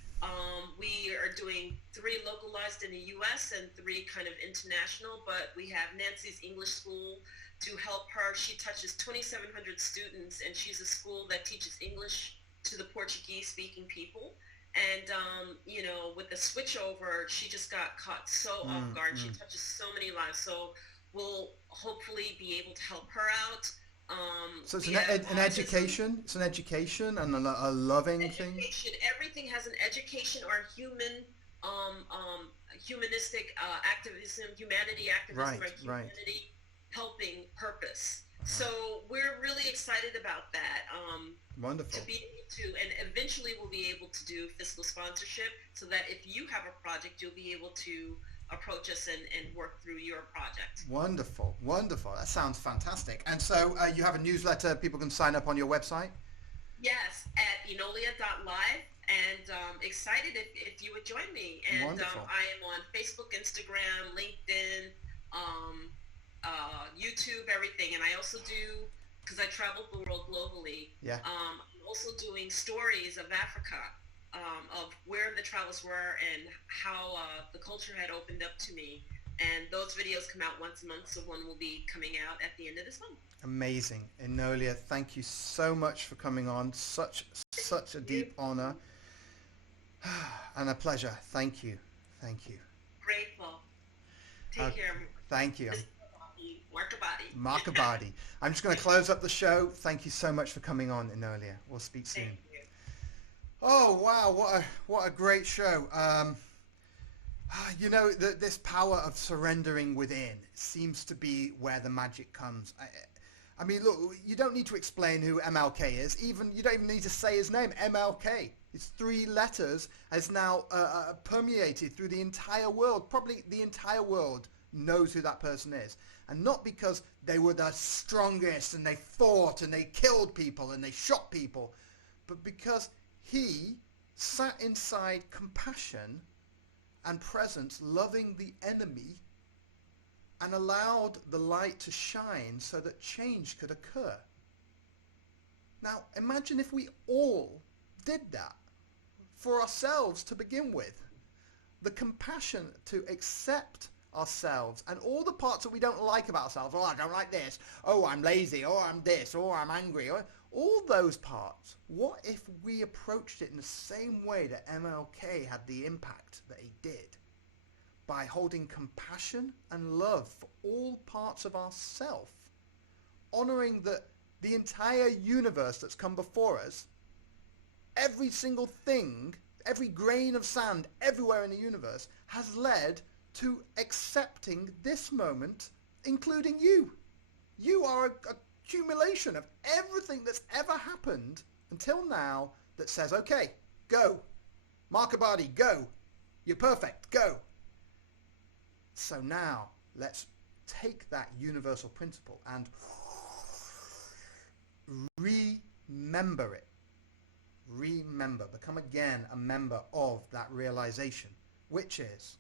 We are doing 3 localized in the U.S. and 3 kind of international, but we have Nancy's English School to help her. She touches 2,700 students, and she's a school that teaches English to the Portuguese-speaking people. And, with the switchover, she just got caught so off guard. She touches so many lives. So we'll hopefully be able to help her out. So it's an education. It's an education and a loving thing. Everything has an education or humanistic activism, humanity activism, or humanity helping purpose. So we're really excited about that. Wonderful. To be able to, and eventually we'll be able to do fiscal sponsorship, so that if you have a project, you'll be able to approach us and work through your project. Wonderful. That sounds fantastic. And so you have a newsletter people can sign up on your website? Yes, at enolia.live, and excited if you would join me. And I am on Facebook, Instagram, LinkedIn, YouTube, everything. And I also do, because I travel the world globally, I'm also doing stories of Africa, of where the travels were and how the culture had opened up to me. And those videos come out once a month, so one will be coming out at the end of this month. Amazing. Enolia, thank you so much for coming on. Such a deep honor and a pleasure. Thank you. Grateful. Take care. Thank you. Markabadi. I'm just going to close up the show. Thank you so much for coming on, Enolia. We'll speak soon. Thank you. Oh wow, what a great show. This power of surrendering within seems to be where the magic comes. I mean, look, you don't need to explain who MLK is. You don't even need to say his name, MLK. It's 3 letters, has now permeated through the entire world. Probably the entire world knows who that person is. And not because they were the strongest and they fought and they killed people and they shot people, but because he sat inside compassion and presence, loving the enemy, and allowed the light to shine so that change could occur. Now, imagine if we all did that for ourselves to begin with. The compassion to accept ourselves and all the parts that we don't like about ourselves. Oh, I don't like this. Oh, I'm lazy. Oh, I'm this. Or I'm angry. All those parts. What if we approached it in the same way that MLK had the impact that he did? By holding compassion and love for all parts of ourself, honoring that the entire universe that's come before us, every single thing, every grain of sand everywhere in the universe has led to accepting this moment, including you. You are a accumulation of everything that's ever happened until now that says, okay, go. Mark Abadi, go. You're perfect, go. So now let's take that universal principle and remember it. Remember, become again a member of that realization, which is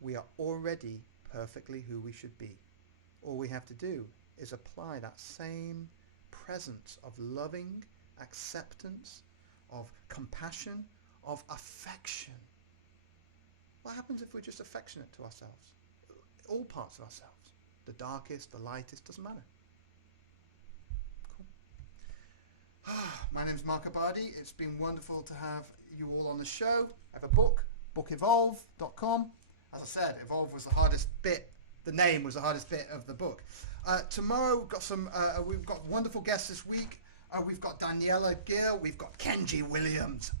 we are already perfectly who we should be. All we have to do is apply that same presence of loving acceptance, of compassion, of affection. What happens if we're just affectionate to ourselves? All parts of ourselves. The darkest, the lightest, doesn't matter. Cool. My name's Mark Abadi. It's been wonderful to have you all on the show. I have a book, bookevolve.com. As I said, Evolve was the hardest bit. The name was the hardest bit of the book. Tomorrow we've got wonderful guests this week. We've got Daniela Gill. We've got Kenji Williams.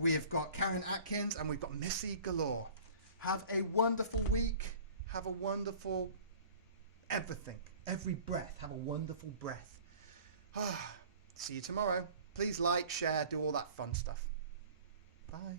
We've got Karen Atkins, and we've got Missy Galore. Have a wonderful week. Have a wonderful everything. Every breath. Have a wonderful breath. See you tomorrow. Please like, share, do all that fun stuff. Bye.